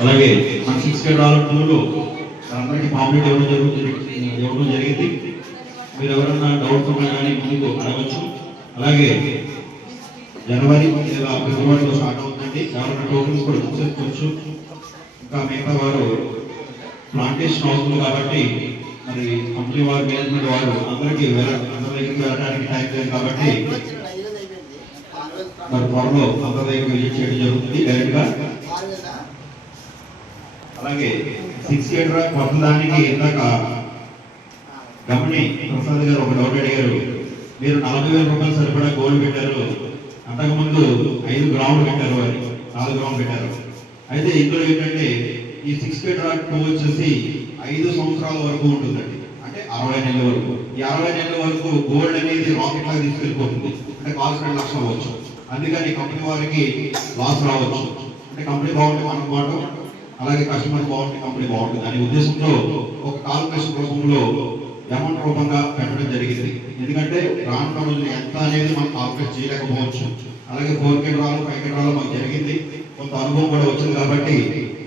అలాగే మన సిక్స్ కే డాలర్ టూలో అందరికీ పాంప్లెట్ ఇవ్వడం జరుగుతుంది. ఇవ్వడం జరిగింది. మీరు ఎవరన్నా డౌట్స్ ఉన్నా కానీ ముందుకు అడగచ్చు. అలాగే జనవరి లేదా ఫిబ్రవరిలో స్టార్ట్ అవుతుందండి. ఎవరైనా టోకెన్స్ కూడా బుక్ చేసుకోవచ్చు ఇంకా మిగతా వారు ప్లాంటేషన్ అవుతుంది కాబట్టి మరి కంపెనీ వారు మేనేజ్మెంట్ వారు అందరికీ అందరి దగ్గరికి వెళ్ళడానికి టైం లేదు కాబట్టి మరి త్వరలో అందరి దగ్గర విజిట్ చేయడం జరుగుతుంది. డైరెక్ట్గా అలాగే సిక్స్ ఇయర్ కొత్త దానికి ఇందాక గమని ప్రసాద్ గారు ఒక డౌట్ అడిగారు. మీరు నలభై వేల రూపాయలు సరిపడా గోల్డ్ పెట్టారు. అంతకుముందు ఐదు గ్రౌండ్ పెట్టారు వారి. నాలుగు గ్రౌండ్ పెట్టారు. అయితే ఇందులో ఏంటంటే ఈ సిక్స్ ఫీట్ రాక్ టూ వచ్చేసి ఐదు సంవత్సరాల వరకు ఉంటుందండి. అంటే అరవై నెలల వరకు. ఈ అరవై నెలల వరకు గోల్డ్ అనేది రాకెట్ లాగా తీసుకెళ్ళిపోతుంది. అంటే కాస్ట్ రెండు లక్షలు అవ్వచ్చు. అందుకని కంపెనీ వారికి లాస్ రావచ్చు. అంటే కంపెనీ బాగుంటే మనం బాగుంటాం అలాగే కస్టమర్ బాగుంటుంది కంపెనీ బాగుంటుంది. అనే ఉద్దేశంతో ఒక కాల్కులేషన్ రూపంలో అమౌంట్ రూపంగా పెట్టడం జరిగింది. ఎందుకంటే రానున్న రోజులు ఎంత అనేది మనం కాల్కులేట్ చేయలేకపోవచ్చు. అలాగే ఫోర్ కెమెరాలు ఫైవ్ కెమెరాలు మాకు జరిగింది. కొంత అనుభవం కూడా వచ్చింది కాబట్టి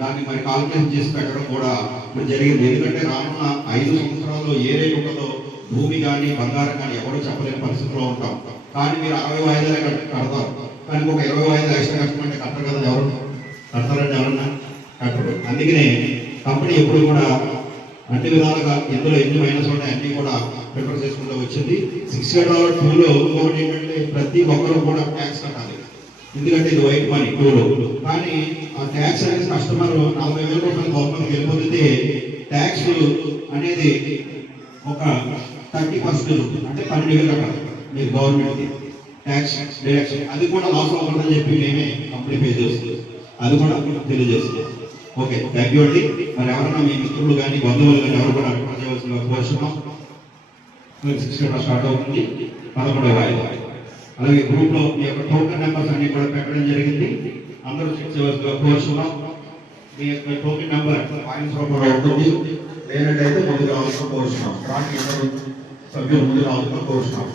దాన్ని మరి కాల్కులేట్ చేసి పెట్టడం కూడా ఇప్పుడు జరిగింది. ఎందుకంటే రానున్న ఐదు సంవత్సరాల్లో ఏ రేట్ ఉంటుందో భూమి కానీ బంగారం కానీ ఎవరు చెప్పలేని పరిస్థితిలో ఉంటాం. కానీ మీరు అరవై వాయిదాలే కడతారు. కానీ ఒక ఇరవై వాయిదాలు ఎక్స్ట్రా కట్టమంటే కట్టరు కదా ఎవరు? కడతారంటే ఎవరన్నా? అప్పుడు అందుకనే కంపెనీ ఎప్పుడు కూడా అన్ని విధాలుగా ఎందులో ఎన్ని మైనస్ ఉంటాయి అన్ని కూడా ప్రిపేర్ చేసుకుంటూ వచ్చింది. సిక్స్ డాలర్ టూలో ఇంకొకటి ఏంటంటే ప్రతి ఒక్కరు కూడా ట్యాక్స్ కట్టాలి. ఎందుకంటే ఇది వైట్ మనీ టూలో. కానీ ఆ ట్యాక్స్ అనేది కస్టమర్ నలభై వేల రూపాయలు గవర్నమెంట్కి వెళ్ళిపోతే ట్యాక్స్ అనేది ఒక థర్టీ పర్సెంట్ ఉంటుంది అంటే పన్నెండు వేలు కట్టాలి. మీరు గవర్నమెంట్కి ట్యాక్స్ డిడక్షన్. అది కూడా లాస్ అవ్వకూడదని చెప్పి మేమే కంపెనీ పే చేస్తుంది అది కూడా తెలియజేస్తుంది ఓకే థ్యాంక్ యూ అండి. మరి ఎవరన్నా మీ మిత్రులు కానీ బంధువులు కానీ ఎవరు కూడా అర్థం చేయవలసిన కోరుతున్నాం సిక్స్ స్టార్ట్ అవుతుంది. పదకొండవ వాయిదా. అలాగే గ్రూప్లో మీ యొక్క టోకెన్ నెంబర్స్ అన్ని కూడా పెట్టడం జరిగింది. అందరూ చెక్ చేయవలసిన కోరుతున్నాం మీ యొక్క టోకెన్ నెంబర్ పాయింట్స్ రూపంలో ఉంటుంది. లేనట్టయితే ముందు రావాల్సిన కోరుతున్నాం రాష్ట్ర సభ్యులు ముందు రావాల్సిన కోరుతున్నాం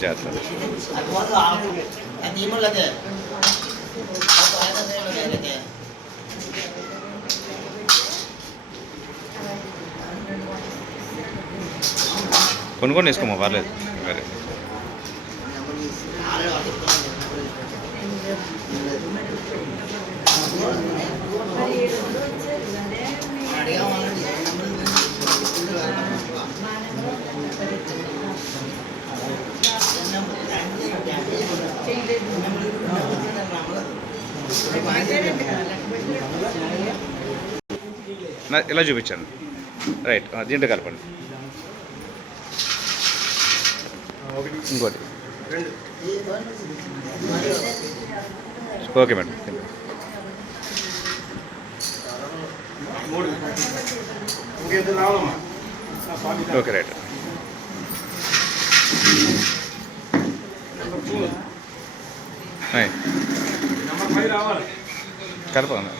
జాత్ జాత్ కొన్ని కొన్ని వేసుకోమా పర్లేదు ఇలా చూపించండి. రైట్ దీంట్లో కలపండి. ఇంకోటి. Okay madam okay right. కలపండి.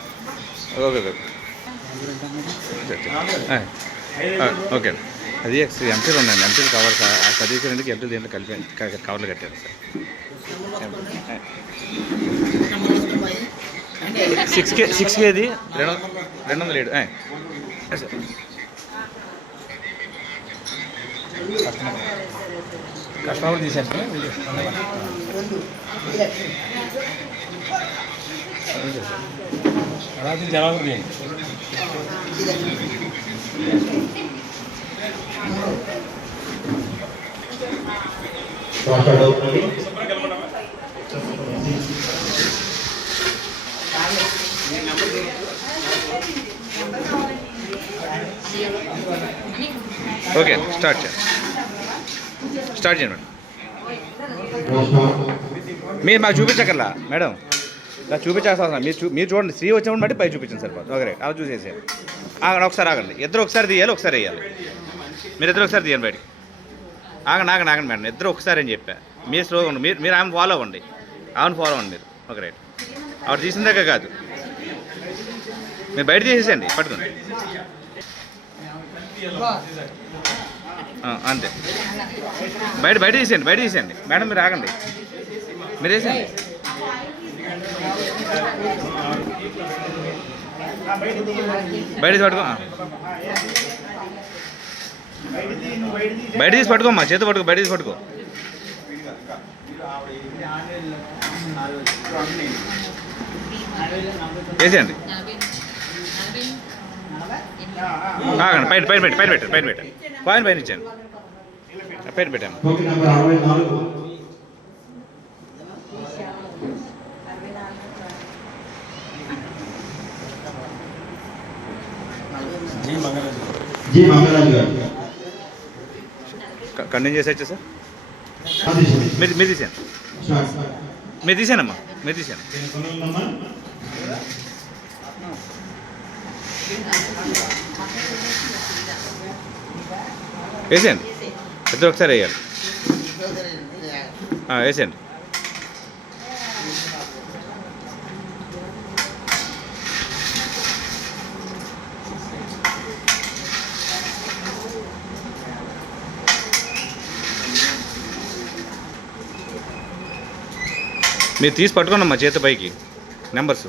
Okay okay okay. అది ఎంపీలు ఉన్నాయండి. ఎంపీలు కవర్ ఆ చదివించినందుకు ఎంపీలు దీంట్లో కలిపి కవర్లు కట్టారు సార్? సిక్స్ కే సిక్స్ కేది రెండు రెండు వందల ఏడు. సార్. కస్టమర్ జనాలు తీయండి స్టార్ట్ అవుతుంది ఓకే స్టార్ట్ చేయండి స్టార్ట్ చేయండి మేడం. మీరు మాకు చూపించకల్లా మేడం. ఇలా చూపించాల్సిన అవసరం మీరు చూ మీరు చూడండి స్త్రీ వచ్చినప్పుడు బట్టి పై చూపించండి సరిపోతుంది ఒకరే అలా చూసేసేయండి. ఆగండి ఒకసారి ఆగండి. ఇద్దరు ఒకసారి తీయాలి ఒకసారి వేయాలి. మీరు ఇద్దరు ఒకసారి తీయండి బయటికి. ఆగండి ఆగండి ఆగండి మేడం. ఇద్దరు ఒకసారి అని చెప్పా. మీరు స్లోగా ఉండి. మీరు మీరు ఆమె ఫాలో అవ్వండి. ఆమెను ఫాలో అవ్వండి మీరు. ఒక రైట్. ఆవిడ తీసిన దగ్గర కాదు. మీరు బయట తీసేసేయండి పట్టుకోండి. అంతే. బయట బయట తీసేయండి బయట తీసేయండి. మేడం మీరు ఆగండి. మీరు వేసేయండి. బయట పట్టుకో బయట తీసి పట్టుకోమ్మా చేతి పట్టుకో బయట తీసి పట్టుకో. వేసేయండి. ఆగండి పైన పైన పెట్టి పైన పెట్టండి పైన పెట్టండి. కాయిన్ పైన ఇచ్చాను. మంగరాజు గారు. కంటిన్యూ చేసేచ్చా సార్? ఆదేశం. మీరు మీరు తీసాను. మీరు తీసానమ్మా మీరు తీసాను కొన్ని ఉందమ్మా? వేసేయండి. ఇద్దరు ఒకసారి వేయాలి. వేసేయండి. మీరు తీసి పట్టుకోండి అమ్మా చేతి పైకి. నెంబర్స్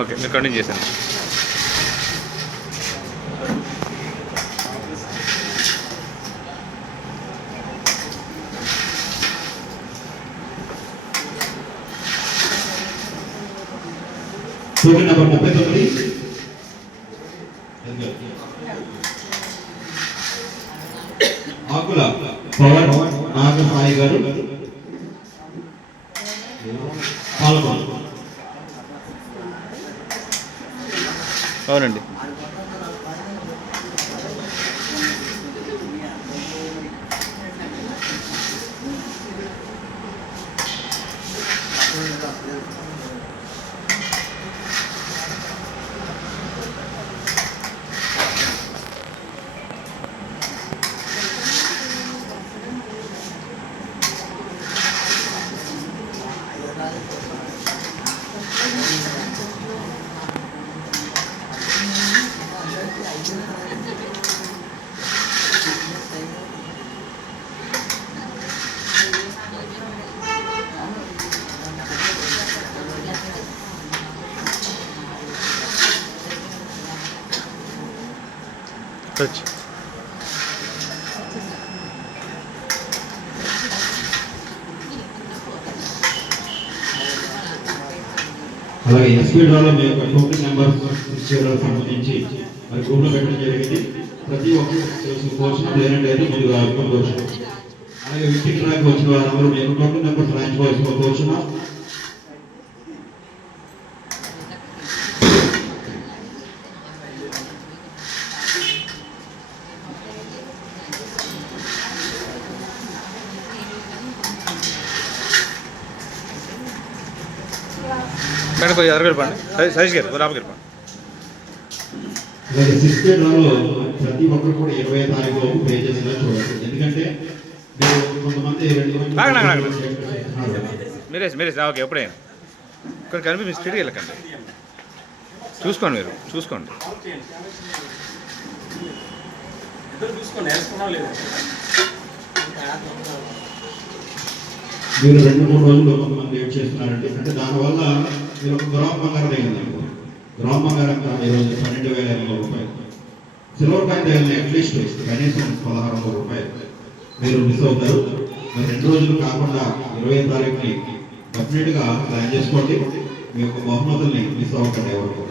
ఓకే మీరు కంటిన్యూ చేశాను ముప్పై అవునండి టచ్ అలాగే ఎస్పీ డ్రాలో మీ యొక్క టోకెన్ నెంబర్ చేయడానికి సంబంధించి మరి గ్రూప్లో పెట్టడం జరిగింది. ప్రతి ఒక్కరు కోర్సులు లేనట్లయితే అయితే ముందుగా అనుకోవచ్చు అలాగే విక్టింగ్ ట్రాక్ వచ్చిన వారందరూ మీ యొక్క టోకెన్ నెంబర్ రాయించుకోవాల్సిన కోరుచున్నా ఎదురుగా వెళ్ళిపోండి సతీష్ సతీష్ గారు గులాబ్ గారు. అలాగే సిక్స్త్ డ్రాలో ప్రతి ఒక్కరు కూడా ఇరవై తారీఖు లోపు పే చేసేలా చూడాలి ఎందుకంటే మీరు కొంతమంది రెండు రోజులు- ఆగండి, ఆగండి, ఆగండి. మీరేసి మీరేసి ఓకే ఎప్పుడైనా. కలిపి మీ స్పీడ్కి వెళ్ళకండి. చూసుకోండి మీరు చూసుకోండి. మీరు రెండు మూడు రోజులు కొంతమంది వెయిట్ చేస్తున్నారండి అంటే దానివల్ల మీరు ఒక గ్రామ బంగారం తగిలింది గ్రామ బంగారం ఈరోజు పన్నెండు వేల ఐదు వందల రూపాయలు. సిల్వర్ కాయిన్ తగిలిన అట్లీస్ట్ కనీసం పదహారు వందల రూపాయలు. మీరు మిస్ అవుతారు. మరి రెండు రోజులు కాకుండా ఇరవై తారీఖుని డెఫినెట్గా ప్లాన్ చేసుకోండి. మీ యొక్క బహుమతుల్ని మిస్ అవ్వకండి ఎవరు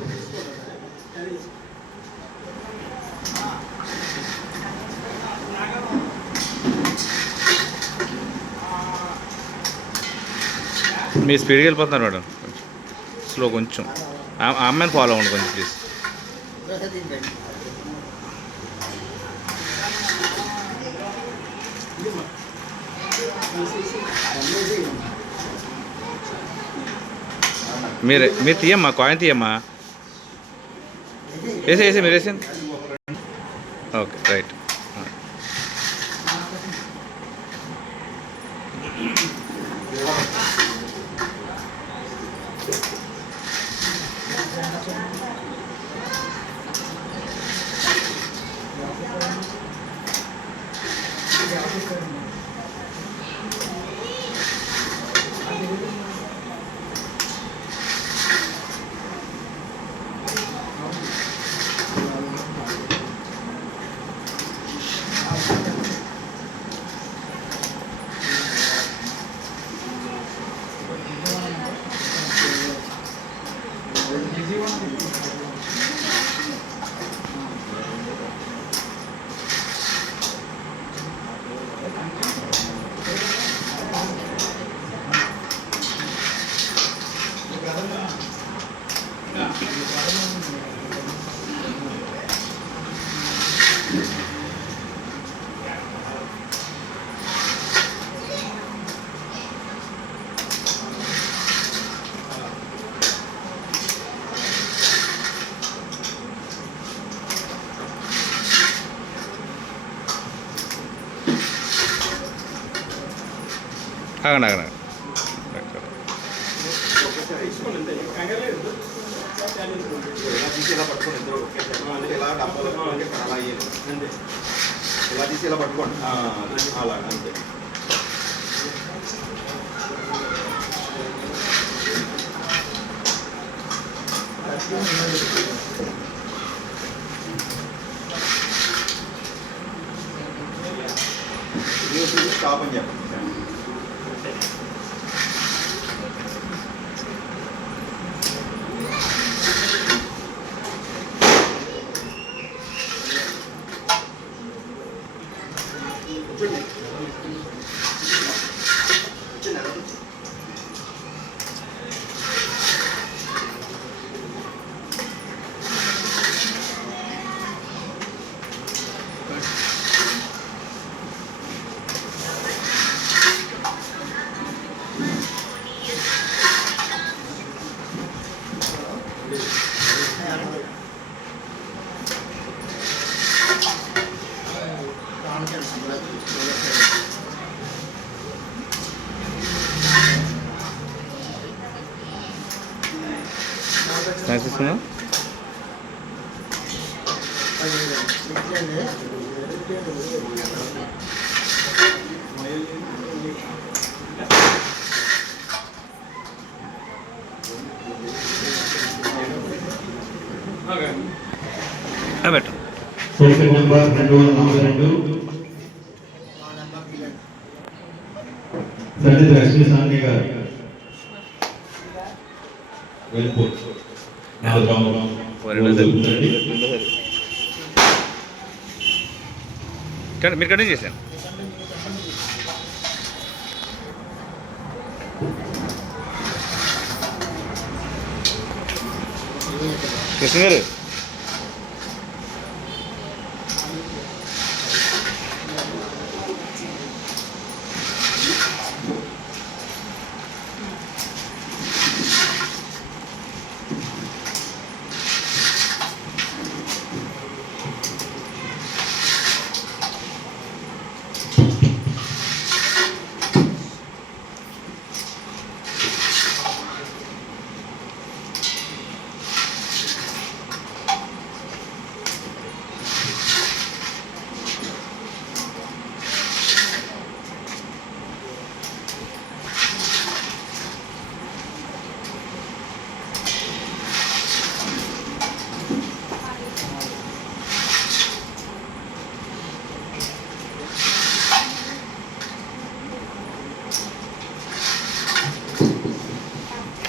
మీ స్పీడ్కి వెళ్ళిపోతున్నారు మేడం. కొంచెం కొంచెం. ఆ అమ్మాయిని ఫాలో అవ్వండి కొంచెం ప్లీజ్ మీరే మీరు తీయమ్మా కాయిన్ తీయమ్మా. వేసే వేసే మీరు వేసేయండి. ఓకే రైట్ ఆగండి ఆగండి రైట్, రైట్. తీసుకోండి అంతే కంగారు లేదు ఇలా తీసి ఇలా పట్టుకోండి ఇద్దరు ఒకేసారి. అందుకే ఇలా డబ్బాలో పెట్టుకోండి, ఇక్కడ అలా అయ్యేది. అంతే ఇలా తీసి ఇలా పట్టుకోండి ఆ, అది అలా అంతే ఇది వచ్చేసి స్టాప్ అని చెప్పండి ఆ, పెట్టు నెంబర్ రెండు వందల నలభై రెండు. లక్ష్మీ గారు. మీరు కంటిన్యూ చేశాను కృష్ణ గారు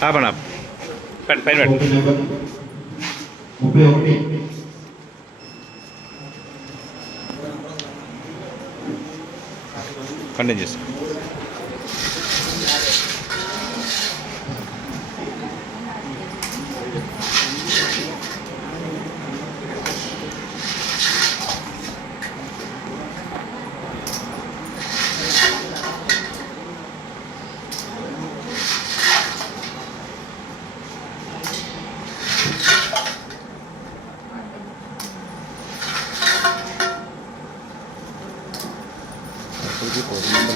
ఆపండి ఆపు. పెట్టండి పైన పెట్టండి ఓకే నెంబర్ ముప్పై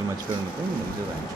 మర్చిపోయినందుకు మంచిగా వేరే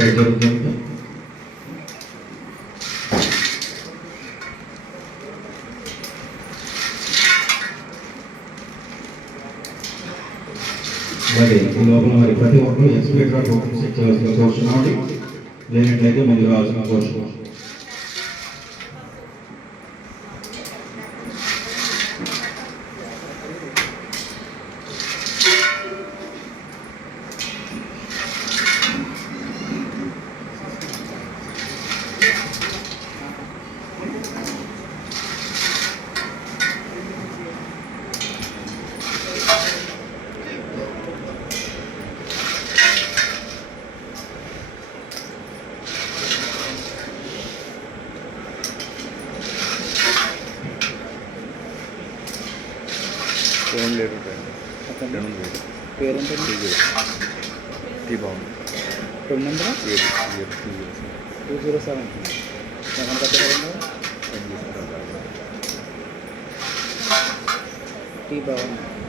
సైడ్ జరుగుతుంది మరి ఈ లోపల మరి ప్రతి ఒక్కరు ఎక్స్పీరియర్ టోకెన్ సెట్ చేయాల్సిన కోరుతున్నామండి లేనట్లయితే ముందుకు రావాల్సిన కోరుతున్నాం రెండు లేదు రెండు లేదు పేరేంటండి టీ బాగుంది రెండు నెంబర్ ఏడు ఏడు T two zero seven seven కట్టారండి tea బాగుంది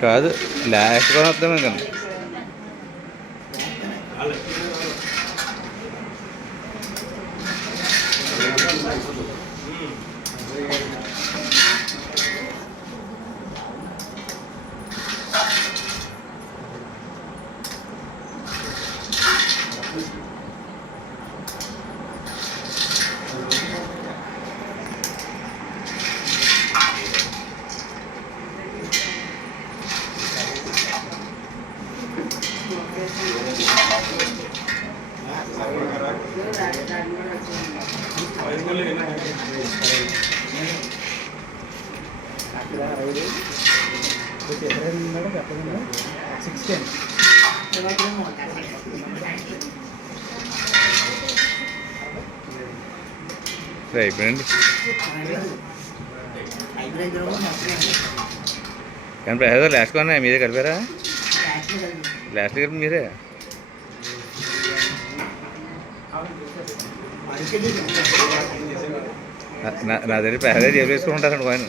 కాదు లాస్ట్ కొని వస్తామే కదా అయితే అయిపోయింది కానీ ప్రసాద్ లాస్ట్ కొన్నా మీరే కలిపారా లాస్ట్ కలిపి మీరే నా- దగ్గర ప్రసాద్ చేసి వేసుకుంటారండి కాయిన్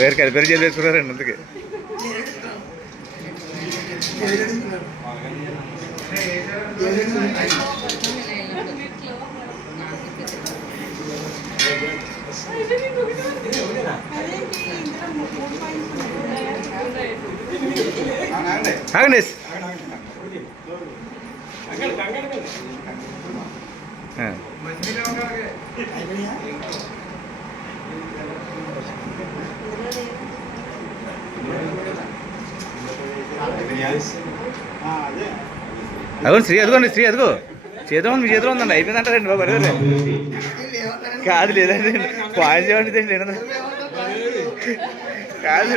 వేరు కలిపి చేసి వేసుకున్నారండి అందుకే ఆగండి. ఆ. అదిగోండి శ్రీ అదిగోండి శ్రీ అదిగో. చేతిలో ఉంది మీ చేతిలో ఉందండి. అయిపోయిందంటారండి బాబు అదే కాదు లేదండి. పాయింట్ చేయండి కాదు.